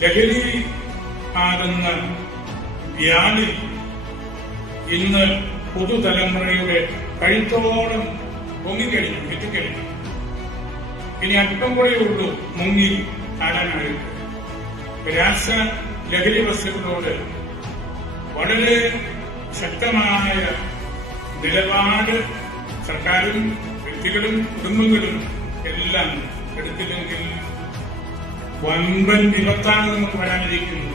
ലഹരി ആകുന്ന വ്യാധി ഇന്ന് പുതുതലമുറയുടെ കഴുത്തോളം പൊങ്ങിക്കഴിഞ്ഞു എത്തിക്കഴിഞ്ഞു ഇനി അല്പം കൂടെ ഉള്ളൂ മുങ്ങി കാണാനായിട്ട് രാസ ലഹരി വസ്തുക്കളോട് വളരെ ശക്തമായ നിലപാട് സർക്കാരും വ്യക്തികളും കുടുംബങ്ങളും എല്ലാം എടുത്തില്ലെങ്കിൽ വൻപൻ വിപത്താണ് നമുക്ക് വരാനിരിക്കുന്നത്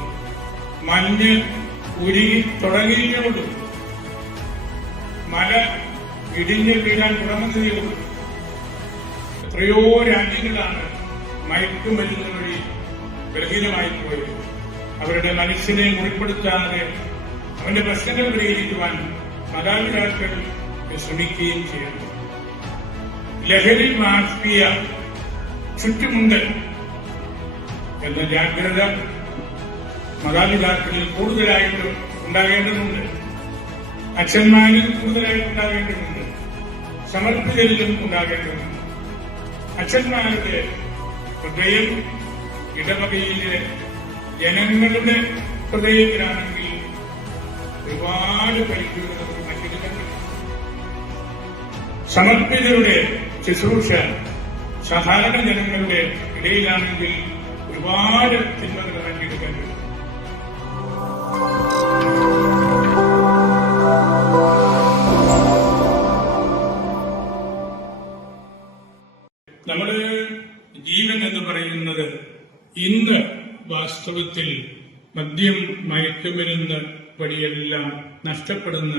മഞ്ഞ് ഉരുകി തുടങ്ങിയോടും മല ഇടിഞ്ഞ് വീഴാൻ തുടങ്ങുന്നതേയുള്ളൂ എത്രയോ രാജ്യങ്ങളാണ് മയക്കുമരുന്ന് വഴി ബലഹീനമായി പോയത് അവരുടെ മനസ്സിനെ മുറിപ്പെടുത്താതെ അവന്റെ പ്രശ്നങ്ങൾ പരിഹരിക്കുവാൻ മതാപിതാക്കൾ ശ്രമിക്കുകയും ചെയ്യുന്നു ലഹരി മാഫിയ ചുറ്റുമുണ്ട്. എന്ന ജാഗ്രത മാതാപിതാക്കളിൽ കൂടുതലായിട്ട് ഉണ്ടാകേണ്ടതുണ്ട്. അച്ഛന്മാരിൽ കൂടുതലായിട്ട് ഉണ്ടാകേണ്ടതുണ്ട്. സമർപ്പിതരിലും ഉണ്ടാകേണ്ടതുണ്ട്. അച്ഛന്മാരുടെ ഹൃദയം ഇടവകയിലെ ജനങ്ങളുടെ ഹൃദയത്തിലാണെങ്കിൽ ഒരുപാട് പരിക്കുകൾ. സമർപ്പിതരുടെ ശുശ്രൂഷ സാധാരണ ജനങ്ങളുടെ ഇടയിലാണെങ്കിൽ ഒരുപാട് തിന്മകൾ മാറ്റിയെടുക്കാൻ കഴിയും നമ്മുടെ ജീവൻ എന്ന് പറയുന്നത് ഇന്ന് വാസ്തവത്തിൽ മദ്യം മയക്കുമരുന്ന് വഴിയെല്ലാം നഷ്ടപ്പെടുന്ന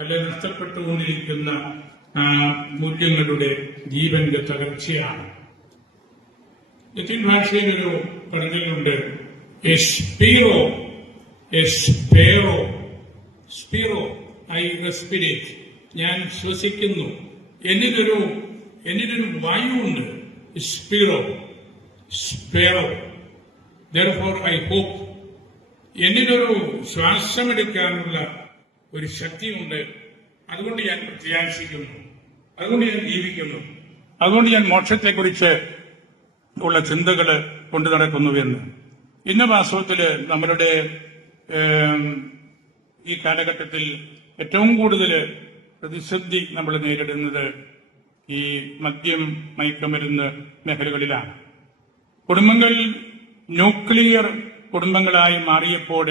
അല്ലെ നഷ്ടപ്പെട്ടുകൊണ്ടിരിക്കുന്ന മൂല്യങ്ങളുടെ ജീവന്റെ തകർച്ചയാണ്. ലത്തീൻ ഭാഷയിൽ ഒരു പറഞ്ഞിട്ടുണ്ട് എസ്പീറോ എസ്പേറോ സ്പീറോ ഐ റെസ്പിരേറ്റ്. ഞാൻ ശ്വസിക്കുന്നു. എന്നിലൊരു എന്നിലൊരു വായുണ്ട് സ്പീറോ സ്പേറോ. ദർഫോർ ഐ ഹോപ്പ് എന്നിലൊരു ശ്വാസമെടുക്കാനുള്ള ഒരു ശക്തിയുണ്ട്. അതുകൊണ്ട് ഞാൻ പ്രത്യാശിക്കുന്നു. അതുകൊണ്ട് ഞാൻ ജീവിക്കുന്നു. അതുകൊണ്ട് ഞാൻ മോക്ഷത്തെക്കുറിച്ച് ഉള്ള ചിന്തകൾ കൊണ്ടു നടക്കുന്നു എന്ന്. ഇന്ന് വാസ്തവത്തിൽ നമ്മളുടെ ഈ കാലഘട്ടത്തിൽ ഏറ്റവും കൂടുതൽ പ്രതിസന്ധി നമ്മൾ നേരിടുന്നത് ഈ മദ്യം മയക്കമരുന്ന് മേഖലകളിലാണ്. കുടുംബങ്ങൾ ന്യൂക്ലിയർ കുടുംബങ്ങളായി മാറിയപ്പോൾ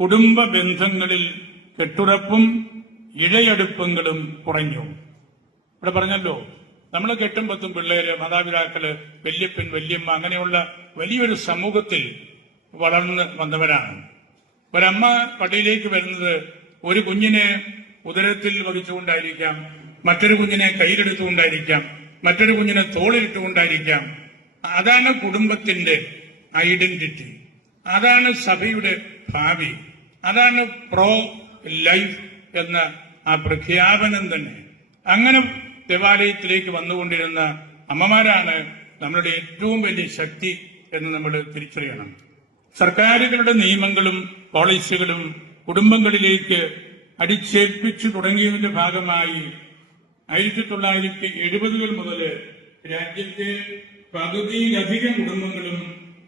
കുടുംബ ബന്ധങ്ങളിൽ കെട്ടുറപ്പും ഇഴയടുപ്പങ്ങളും കുറഞ്ഞു. ഇവിടെ പറഞ്ഞല്ലോ നമ്മൾ കെട്ടും പത്തും പിള്ളേര് മാതാപിതാക്കൾ വല്യപ്പൻ വല്യമ്മ അങ്ങനെയുള്ള വലിയൊരു സമൂഹത്തിൽ വളർന്ന് വന്നവരാണ്. ഒരമ്മ പള്ളിയിലേക്ക് വരുന്നത് ഒരു കുഞ്ഞിനെ ഉദരത്തിൽ വഹിച്ചുകൊണ്ടായിരിക്കാം മറ്റൊരു കുഞ്ഞിനെ കയ്യിലെടുത്തുകൊണ്ടായിരിക്കാം മറ്റൊരു കുഞ്ഞിനെ തോളിലിട്ടുകൊണ്ടായിരിക്കാം. അതാണ് കുടുംബത്തിന്റെ ഐഡന്റിറ്റി. അതാണ് സഭയുടെ ഭാവി. അതാണ് പ്രോ ലൈഫ് എന്ന ആ പ്രഖ്യാപനം തന്നെ. അങ്ങനെ ദേവാലയത്തിലേക്ക് വന്നുകൊണ്ടിരുന്ന അമ്മമാരാണ് നമ്മളുടെ ഏറ്റവും വലിയ ശക്തി എന്ന് നമ്മൾ തിരിച്ചറിയണം സർക്കാരുകളുടെ നിയമങ്ങളും പോളിസികളും കുടുംബങ്ങളിലേക്ക് അടിച്ചേൽപ്പിച്ചു തുടങ്ങിയതിന്റെ ഭാഗമായി ആയിരത്തി തൊള്ളായിരത്തി എഴുപതുകൾ മുതൽ രാജ്യത്തെ പകുതിയിലധികം കുടുംബങ്ങളും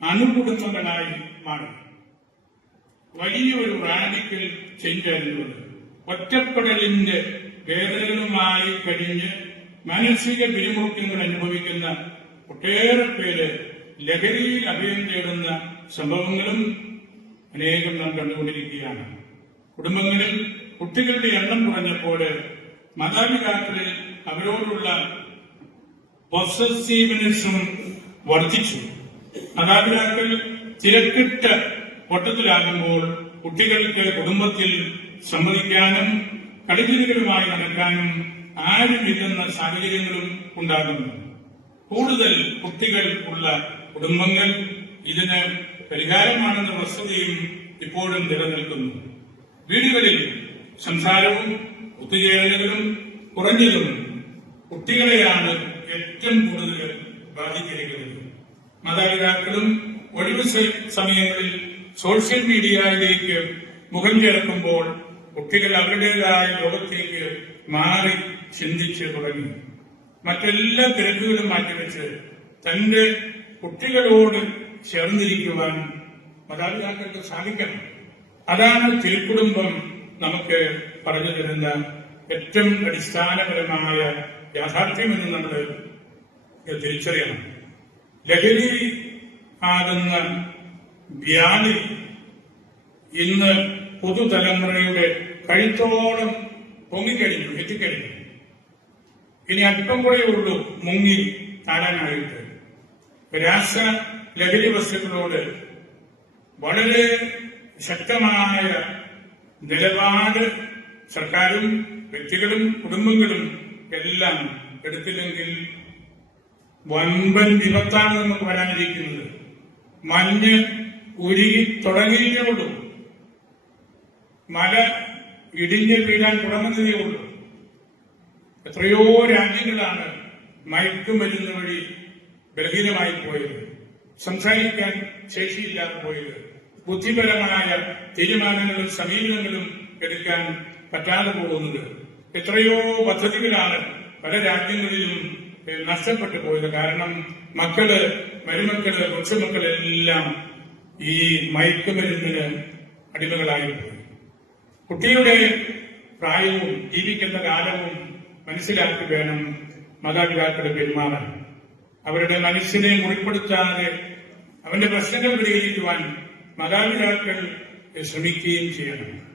അണുകുടുംബങ്ങളായി മാറി വലിയൊരു റാഡിക്കൽ ചേഞ്ച് ആയിരുന്നു. ഒറ്റപ്പെടലിന്റെ വേദനകളുമായി കഴിഞ്ഞ് മാനസിക പിരിമുറുക്കങ്ങൾ അനുഭവിക്കുന്ന ഒട്ടേറെ പേര് ലഹരിയിൽ അഭയം തേടുന്ന സംഭവങ്ങളും അനേകം നാം കണ്ടുകൊണ്ടിരിക്കുകയാണ്. കുടുംബങ്ങളിൽ കുട്ടികളുടെ എണ്ണം കുറഞ്ഞപ്പോൾ മാതാപിതാക്കളിൽ അവരോടുള്ള പൊസസീവ്നെസ്സും വർദ്ധിച്ചു. മാതാപിതാക്കൾ തിരക്കിട്ട ഓട്ടത്തിലാകുമ്പോൾ കുട്ടികൾക്ക് കുടുംബത്തിൽ സമ്മതിക്കാനും കളിതിരികളുമായി നടക്കാനും ആരുമില്ലെന്ന സാഹചര്യങ്ങളും ഉണ്ടാകുന്നു. കൂടുതൽ കുട്ടികൾ ഉള്ള കുടുംബങ്ങൾ ഇതിന് പരിഹാരമാണെന്ന വസ്തുതയും ഇപ്പോഴും നിലനിൽക്കുന്നു. വീടുകളിൽ സംസാരവും ഒത്തുചേരലുകളും കുറഞ്ഞതും കുട്ടികളെയാണ് ഏറ്റവും കൂടുതൽ ബാധിച്ചിരിക്കുന്നത്. മാതാപിതാക്കളും ഒഴിവ് സമയങ്ങളിൽ സോഷ്യൽ മീഡിയയിലേക്ക് മുഖം ചേർക്കുമ്പോൾ കുട്ടികൾ അവരുടേതായ ലോകത്തേക്ക് മാറി ചിന്തിച്ച് തുടങ്ങി. മറ്റെല്ലാ തിരക്കുകളും മാറ്റിവെച്ച് തന്റെ കുട്ടികളോട് ചേർന്നിരിക്കുവാൻ മാതാപിതാക്കൾക്ക് സാധിക്കണം. അതാണ് തിരുക്കുടുംബം നമുക്ക് പറഞ്ഞു തരുന്ന ഏറ്റവും അടിസ്ഥാനപരമായ യാഥാർത്ഥ്യം എന്ന് നമ്മൾ തിരിച്ചറിയണം. ലഹരി ആകുന്ന വ്യാധി ഇന്ന് പുതുതലമുറയുടെ കഴുത്തോളം പൊങ്ങിക്കഴിഞ്ഞു എത്തിക്കഴിഞ്ഞു ഇനി അല്പം കൂടെ ഉള്ളൂ മുങ്ങി താഴാനായിട്ട്. രാസ ലഹരി വസ്തുക്കളോട് വളരെ ശക്തമായ നിലപാട് സർക്കാരും വ്യക്തികളും കുടുംബങ്ങളും എല്ലാം എടുത്തില്ലെങ്കിൽ വൻപൻ വിപത്താണ് നമുക്ക് വരാനിരിക്കുന്നത്. മഞ്ഞ് ഉരുകി തുടങ്ങിയേ ഉള്ളൂ. മല ഇടിഞ്ഞ് വീഴാൻ തുടങ്ങുന്നതേ ഉള്ളൂ. എത്രയോ രാജ്യങ്ങളാണ് മയക്കുമരുന്ന് വഴി ബലഹീനമായി പോയത്. സംസാരിക്കാൻ ശേഷിയില്ലാതെ പോയത്. ബുദ്ധിപരമായ തീരുമാനങ്ങളും സമീപനങ്ങളും എടുക്കാൻ പറ്റാതെ പോകുന്നത്. എത്രയോ പദ്ധതികളാണ് പല രാജ്യങ്ങളിലും നഷ്ടപ്പെട്ടു പോയത്. കാരണം മക്കൾ മരുമക്കൾ കൊച്ചുമക്കളെല്ലാം ഈ മയക്കുമരുന്നിന് അടിമകളായി പോയി. കുട്ടിയുടെ പ്രായവും ജീവിക്കുന്ന കാലവും മനസ്സിലാക്കി വേണം മാതാപിതാക്കളുടെ പെരുമാറാൻ. അവരുടെ മനസ്സിനെ മുറിപ്പെടുത്താതെ അവന്റെ പ്രശ്നങ്ങൾ പരിഹരിക്കുവാൻ മാതാപിതാക്കൾ ശ്രമിക്കുകയും ചെയ്യണം.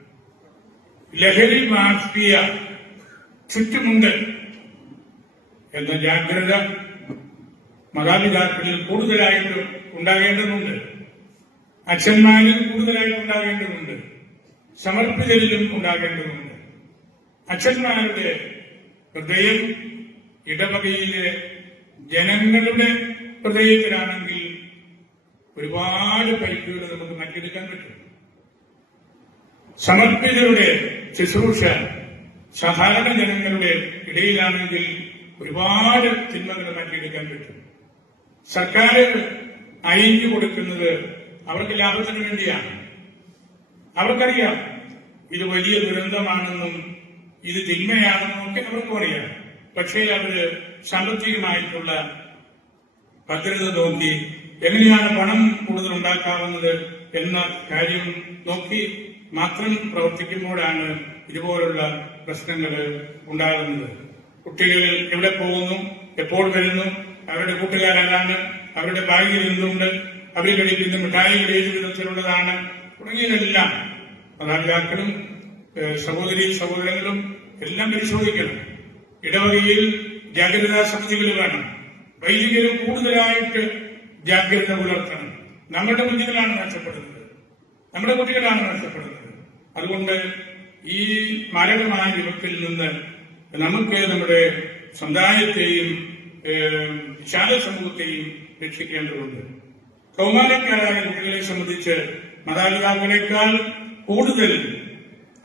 ലഹരി മാഫിയ ചുറ്റുമുണ്ട് എന്ന ജാഗ്രത മാതാപിതാക്കളിൽ കൂടുതലായിട്ട് ഉണ്ടാകേണ്ടതുണ്ട്. അച്ഛന്മാരിൽ കൂടുതലായിട്ട് ഉണ്ടാകേണ്ടതുണ്ട്. സമർപ്പിതരിലും ഉണ്ടാകേണ്ടതുണ്ട്. അച്ഛന്മാരുടെ ഹൃദയം ഇടവകയിലെ ജനങ്ങളുടെ ഹൃദയത്തിലാണെങ്കിൽ ഒരുപാട് പൈപ്പുകൾ നമുക്ക് മാറ്റിയെടുക്കാൻ പറ്റും. സമർപ്പിതരുടെ ശുശ്രൂഷ സാധാരണ ജനങ്ങളുടെ ഇടയിലാണെങ്കിൽ ഒരുപാട് തിന്മകൾ മാറ്റിയെടുക്കാൻ പറ്റും. സർക്കാർ അയഞ്ഞു കൊടുക്കുന്നത് അവർക്ക് ലാഭത്തിന് വേണ്ടിയാണ്. അവർക്കറിയാം ഇത് വലിയ ദുരന്തമാണെന്നും ഇത് തിന്മയാണെന്നൊക്കെ അവർക്കും അറിയാം പക്ഷേ അവർ സാമ്പത്തികമായിട്ടുള്ള ഭദ്രത നോക്കി എങ്ങനെയാണ് പണം കൂടുതൽ ഉണ്ടാക്കാവുന്നത് എന്ന കാര്യം നോക്കി മാത്രം പ്രവർത്തിക്കുമ്പോഴാണ് ഇതുപോലുള്ള പ്രശ്നങ്ങൾ ഉണ്ടാകുന്നത്. കുട്ടികൾ എവിടെ പോകുന്നു എപ്പോൾ വരുന്നു അവരുടെ കൂട്ടുകാരാണ് അവരുടെ ബാഗിൽ എന്തുണ്ട് അവർ കഴിക്കുന്ന മിഠായികൾ ഏത് വിധത്തിലുള്ളതാണ് തുടങ്ങിയതെല്ലാം മാതാപിതാക്കളും സഹോദരി സഹോദരങ്ങളും എല്ലാം പരിശോധിക്കണം. ഇടവകയിൽ ജാഗ്രതാ സമിതികൾ വേണം. വൈദികരും കൂടുതലായിട്ട് ജാഗ്രത പുലർത്തണം. നമ്മുടെ കുഞ്ഞുങ്ങളാണ് നഷ്ടപ്പെടുന്നത്. നമ്മുടെ കുട്ടികളാണ് നഷ്ടപ്പെടുന്നത്. അതുകൊണ്ട് ഈ മാരകമായ വിപത്തിൽ നിന്ന് നമുക്ക് നമ്മുടെ സമുദായത്തെയും വിശാല സമൂഹത്തെയും രക്ഷിക്കേണ്ടതുണ്ട്. കൗമാരക്കാരായ കുട്ടികളെ സംബന്ധിച്ച് മാതാപിതാക്കളെക്കാൾ കൂടുതൽ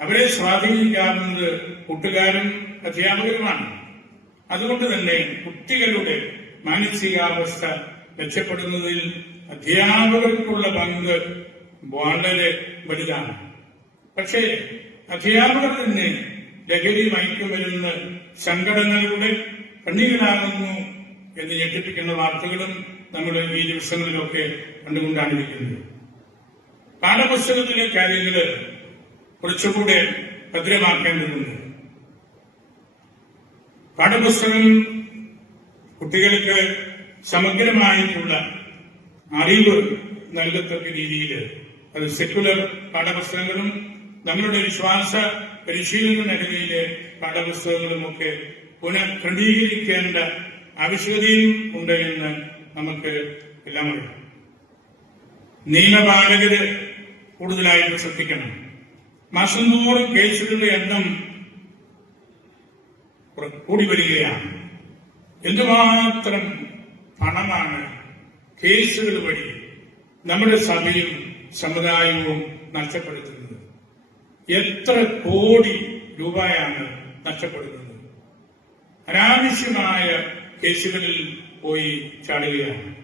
അവരെ സ്വാധീനിക്കാവുന്നത് കൂട്ടുകാരും അധ്യാപകരുമാണ്. അതുകൊണ്ട് തന്നെ കുട്ടികളുടെ മാനസികാവസ്ഥ മെച്ചപ്പെടുന്നതിൽ അധ്യാപകർക്കുള്ള പങ്ക് വളരെ വലുതാണ്. പക്ഷേ അധ്യാപകർ തന്നെ ലഹരി മയക്കുമരുന്ന് സംഘടനകളുടെ കണ്ണീരാകുന്നു എന്ന് ഞെട്ടിപ്പിക്കുന്ന വാർത്തകളും നമ്മൾ ഈ ദിവസങ്ങളിലൊക്കെ കണ്ടുകൊണ്ടാണിരിക്കുന്നത് പാഠപുസ്തകത്തിലെ കാര്യങ്ങൾ കുറച്ചുകൂടെ ഭദ്രമാക്കേണ്ടതുണ്ട് പാഠപുസ്തകം കുട്ടികൾക്ക് സമഗ്രമായിട്ടുള്ള അറിവ് നൽകത്തക്ക രീതിയിൽ അത് സെക്യുലർ പാഠപുസ്തകങ്ങളും നമ്മളുടെ വിശ്വാസ പരിശീലന മേഖലയിലെ പാഠപുസ്തകങ്ങളുമൊക്കെ പുനഃക്രമീകരിക്കേണ്ട ആവശ്യകതയും ഉണ്ട് എന്ന് നമുക്ക് എല്ലാം അറിയാം നിയമപാലകര് കൂടുതലായിട്ട് ശ്രദ്ധിക്കണം. മാസം തോറും കേസുകളുടെ എണ്ണം കൂടി വരികയാണ്. എന്തുമാത്രം പണമാണ് കേസുകൾ വഴി നമ്മുടെ സഭയും സമുദായവും നഷ്ടപ്പെടുത്തുന്നത്? എത്ര കോടി രൂപയാണ് നഷ്ടപ്പെടുന്നത്? അനാവശ്യമായ കേസുകളിൽ പോയി ചാടുകയാണ്.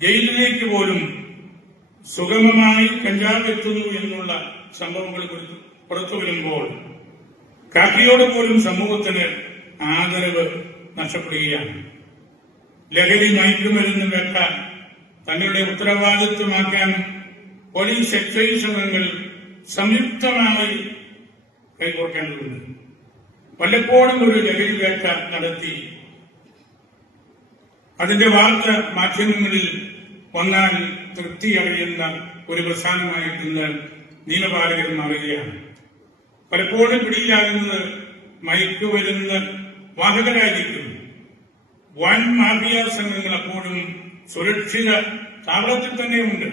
ജയിലിലേക്ക് പോലും സുഗമമായി കഞ്ചാവ് എത്തുന്നു എന്നുള്ള സംഭവങ്ങൾ പുറത്തു വരുമ്പോൾ കാക്കിയോട് പോലും സമൂഹത്തിന് ആദരവ് നഷ്ടപ്പെടുകയാണ്. ലഹരി മയക്കുമരുന്ന് വെക്കാൻ തങ്ങളുടെ ഉത്തരവാദിത്വമാക്കാൻ പോലീസ് എക്സൈസ് സംഘങ്ങൾ സംയുക്തമായി കൈകോർക്കേണ്ടതുണ്ട് വല്ലപ്പോഴും ഒരു ലഹരി വേട്ട നടത്തി അതിന്റെ വാർത്ത മാധ്യമങ്ങളിൽ വന്നാൽ തൃപ്തി അറിയുന്ന ഒരു പ്രസ്ഥാനമായിട്ട് നിയമപാലകർ മാറുകയാണ് പലപ്പോഴും പിടിയിലാകുന്നത് മയക്കുമരുന്ന് വാഹകരായിരിക്കും. വൻ മാഫിയ സംഘങ്ങൾ അപ്പോഴും സുരക്ഷിത താവളത്തിൽ തന്നെയുണ്ട്.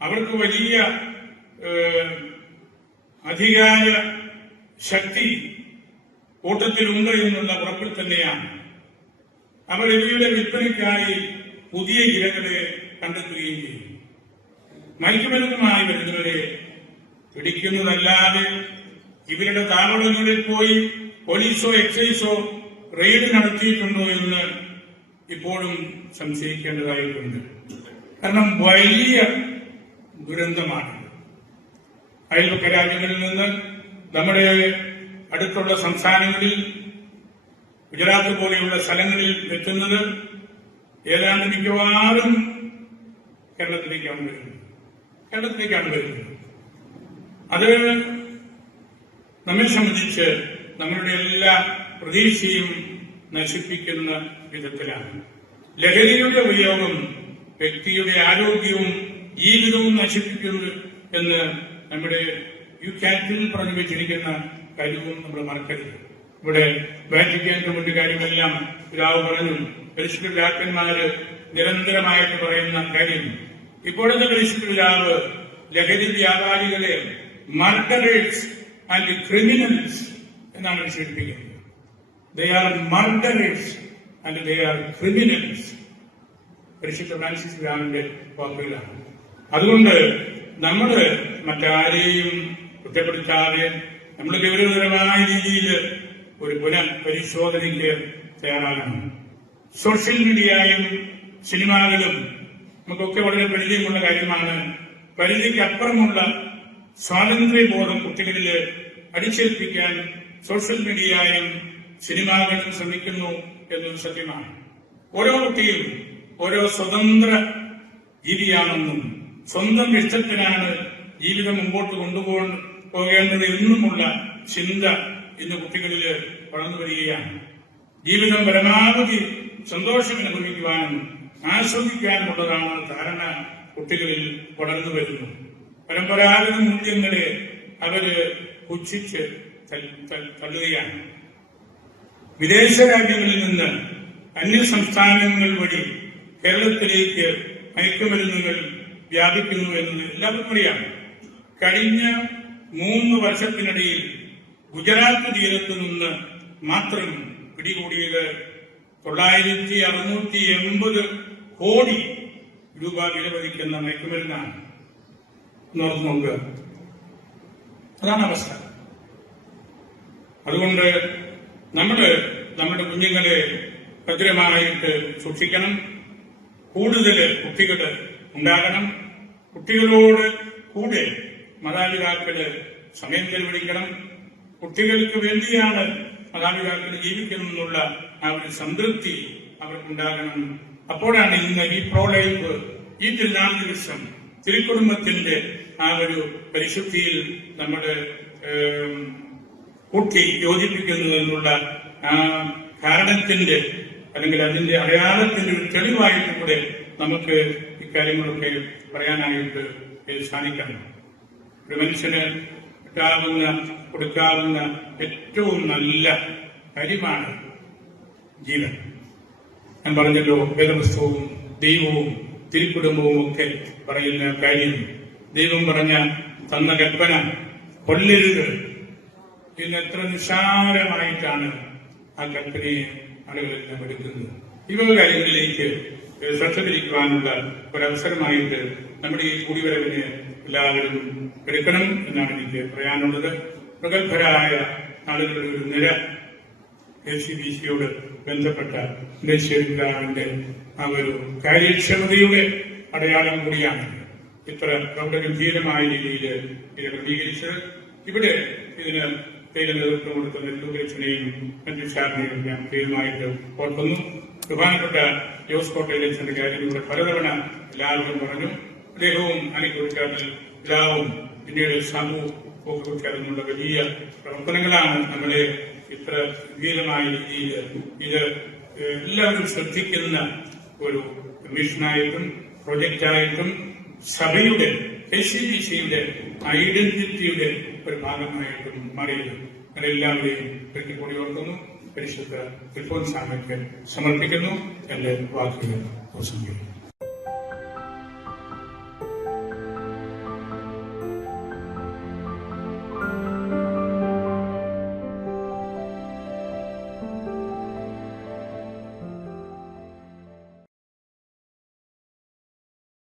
അവർക്ക് വലിയ അധികാര ശക്തി കൂട്ടത്തിലുണ്ട് എന്നുള്ള ഉറപ്പിൽ തന്നെയാണ്. അവർ ഇവയുടെ വിൽപ്പനയ്ക്കായി പുതിയ ഇരകളെ കണ്ടെത്തുകയും ചെയ്യും മയക്കുമരുന്നുമായി വരുന്നവരെ പിടിക്കുന്നതല്ലാതെ ഇവരുടെ താവളങ്ങളിൽ പോയി പോലീസോ എക്സൈസോ റെയ്ഡ് നടത്തിയിട്ടുണ്ടോ എന്ന് ഇപ്പോഴും സംശയിക്കേണ്ടതായിട്ടുണ്ട്. കാരണം വലിയ ദുരന്തമാണ്. അയൽപക്ക രാജ്യങ്ങളിൽ നിന്ന് നമ്മുടെ അടുത്തുള്ള സംസ്ഥാനങ്ങളിൽ ഗുജറാത്ത് പോലെയുള്ള സ്ഥലങ്ങളിൽ എത്തുന്നത് ഏതാണ്ട് മിക്കവാറും കേരളത്തിലേക്കാണ് വരുന്നത്. കേരളത്തിലേക്കാണ് വരുന്നത്. അത് നമ്മെ സംബന്ധിച്ച് നമ്മളുടെ എല്ലാ പ്രതീക്ഷയും നശിപ്പിക്കുന്ന വിധത്തിലാണ്. ലഹരിയുടെ ഉപയോഗം വ്യക്തിയുടെ ആരോഗ്യവും ജീവിതവും നശിപ്പിക്കുന്നു എന്ന് നമ്മുടെ യു ക്യാറ്റിൽ പറഞ്ഞു വെച്ചിരിക്കുന്ന കാര്യവും നമ്മൾ മറക്കരുത്. ഇവിടെ വാറ്റിക്കാൻ കമ്മിറ്റി കാര്യമെല്ലാം പിതാവ് പറഞ്ഞു. പരിശുദ്ധ പിതാക്കന്മാര് നിരന്തരമായിട്ട് പറയുന്ന കാര്യം ഇപ്പോഴത്തെ പരിശുദ്ധ പിതാവ് ലഹരി വ്യാപാരികളെ മർഡറേഴ്സ് ആൻഡ് ക്രിമിനൽസ് എന്നാണ് വിശേഷിപ്പിക്കുന്നത്. They are murderers and they are criminals പരിശുദ്ധ ഫ്രാൻസിസ് പിതാവിന്റെ വാക്കുകളാണ്. അതുകൊണ്ട് നമ്മൾ മറ്റാരെയും കുറ്റപ്പെടുത്താതെ നമ്മൾ ഗൗരവതരമായ രീതിയിൽ ഒരു പുനഃപരിശോധനയ്ക്ക് തയ്യാറാകണം. സോഷ്യൽ മീഡിയയും സിനിമകളും നമുക്കൊക്കെ വളരെ പരിചയമുള്ള കാര്യമാണ്. പരിധിക്ക് അപ്പുറമുള്ള സ്വാതന്ത്ര്യബോധം കുട്ടികളിൽ അടിച്ചേൽപ്പിക്കാൻ സോഷ്യൽ മീഡിയയും സിനിമകളും ശ്രമിക്കുന്നു എന്നത് സത്യമാണ്. ഓരോ കുട്ടിയും ഓരോ സ്വതന്ത്ര ജീവിയാണെന്നും സ്വന്തം ഇഷ്ടത്തിനാണ് ജീവിതം മുമ്പോട്ട് കൊണ്ടുപോകേണ്ടത് എന്നുമുള്ള ചിന്ത ഇന്ന് കുട്ടികളിൽ വളർന്നു വരികയാണ്. ജീവിതം പരമാവധി സന്തോഷം അനുഭവിക്കുവാനും ആസ്വദിക്കാനുമുള്ളതാണ് ധാരണ കുട്ടികളിൽ വളർന്നു വരുന്നു പരമ്പരാഗത മൂല്യങ്ങളെ അവർ പുച്ഛിച്ച് തള്ളുകയാണ്. വിദേശ രാജ്യങ്ങളിൽ നിന്ന് അന്യ സംസ്ഥാനങ്ങൾ വഴി കേരളത്തിലേക്ക് മയക്കുമരുന്നുകൾ വ്യാപിക്കുന്നു എന്ന് എല്ലാവർക്കും അറിയാം. കഴിഞ്ഞ മൂന്ന് വർഷത്തിനിടയിൽ ഗുജറാത്ത് തീരത്ത് നിന്ന് മാത്രം പിടികൂടിയത് തൊള്ളായിരത്തി അറുന്നൂറ്റി എൺപത് കോടി രൂപ വിലമതിക്കുന്ന മയക്കുമരുന്നാണ് നോർത്ത് നോക്കുക അതാണ് അവസ്ഥ. അതുകൊണ്ട് നമ്മൾ നമ്മുടെ കുഞ്ഞുങ്ങളെ ഭദ്രമായിട്ട് സൂക്ഷിക്കണം. കൂടുതൽ കുട്ടികൾ ഉണ്ടാകണം. കുട്ടികളോട് കൂടെ മാതാപിതാക്കൾ സമയം ചെലവഴിക്കണം. കുട്ടികൾക്ക് വേണ്ടിയാണ് മാതാപിതാക്കൾ ജീവിക്കണമെന്നുള്ള ആ ഒരു സംതൃപ്തി അവർക്കുണ്ടാകണം അപ്പോഴാണ് ഇന്ന് ഈ പ്രോലൈബ് ഈ തിരുനാൾ ദിവസം തിരുക്കുടുംബത്തിന്റെ ആ ഒരു പരിശുദ്ധിയിൽ നമ്മുടെ കൂട്ടി യോജിപ്പിക്കുന്നു എന്നുള്ള ആ കാരണത്തിന്റെ അല്ലെങ്കിൽ അതിന്റെ അടയാളത്തിന്റെ ഒരു തെളിവായിട്ട് കൂടെ നമുക്ക് ഇക്കാര്യങ്ങളൊക്കെ പറയാനായിട്ട് സാധിക്കണം. ഒരു മനുഷ്യന് കിട്ടാവുന്ന കൊടുക്കാവുന്ന ഏറ്റവും നല്ല കാര്യമാണ് ജീവൻ. ഞാൻ പറഞ്ഞല്ലോ വേദപുസ്തകവും ദൈവവും തിരുക്കുടുംബവും ഒക്കെ പറയുന്ന കാര്യം. ദൈവം പറഞ്ഞ തന്ന കൽപ്പന കൊല്ലരുത് ഇന്ന് എത്ര നിസ്സാരമായിട്ടാണ് ആ കൽപ്പനയെ ആളുകളെല്ലാം എടുക്കുന്നത്. ഇവ കാര്യങ്ങളിലേക്ക് ശ്രദ്ധ തിരിക്കുവാനുള്ള ഒരവസരമായിട്ട് നമ്മുടെ ഈ കൂടിവരവിനെ എല്ലാവരും എടുക്കണം എന്നാണ് എനിക്ക് പറയാനുള്ളത്. പ്രഗത്ഭരായ ആളുകളുടെ ഒരു നിര കെ സി ബി സിയോട് ബന്ധപ്പെട്ട ദേശീയപിതാവിന്റെ ആ ഒരു കാര്യക്ഷമതയുടെ അടയാളം കൂടിയാണ് ഇത്ര പ്രൗഢഗംഭീരമായ രീതിയിൽ ഇതിനെ ക്രമീകരിച്ചത് ഇവിടെ ഇതിന് പേര് നേതൃത്വം കൊടുത്ത നെല്ലൂരച്ചനെയും മറ്റു സാറിനെയും ഞാൻ പേരുമായിട്ട് ഓർക്കുന്നു. പ്രധാനപ്പെട്ട ജോസ് കോട്ടയിലെ കാര്യം ഇവിടെ പലതവണ എല്ലാവരും പറഞ്ഞു. അദ്ദേഹവും അണിക്കുറിക്കാട്ടിൽ പിതാവും പിന്നീട് സമൂഹവും ഒക്കെ ചേർന്നുള്ള വലിയ പ്രവർത്തനങ്ങളാണ് നമ്മളെ ഇത്ര ഗംഭീരമായ രീതിയിൽ ഇത് എല്ലാവരും ശ്രദ്ധിക്കുന്ന ഒരു മിഷനായിട്ടും പ്രൊജക്റ്റായിട്ടും സഭയുടെ എസ് ബി സിയുടെ ഐഡന്റിറ്റിയുടെ ഒരു ഭാഗമായിട്ടും മാറിയത്. എല്ലാവരെയും കൂടി ഓർക്കുന്നു. പരിശുദ്ധ ഫിൽഫോൻ സാമയ്ക്ക് സമർപ്പിക്കുന്നു. എന്റെ വാക്കുകൾ ഉപസംഹരിക്കുന്നു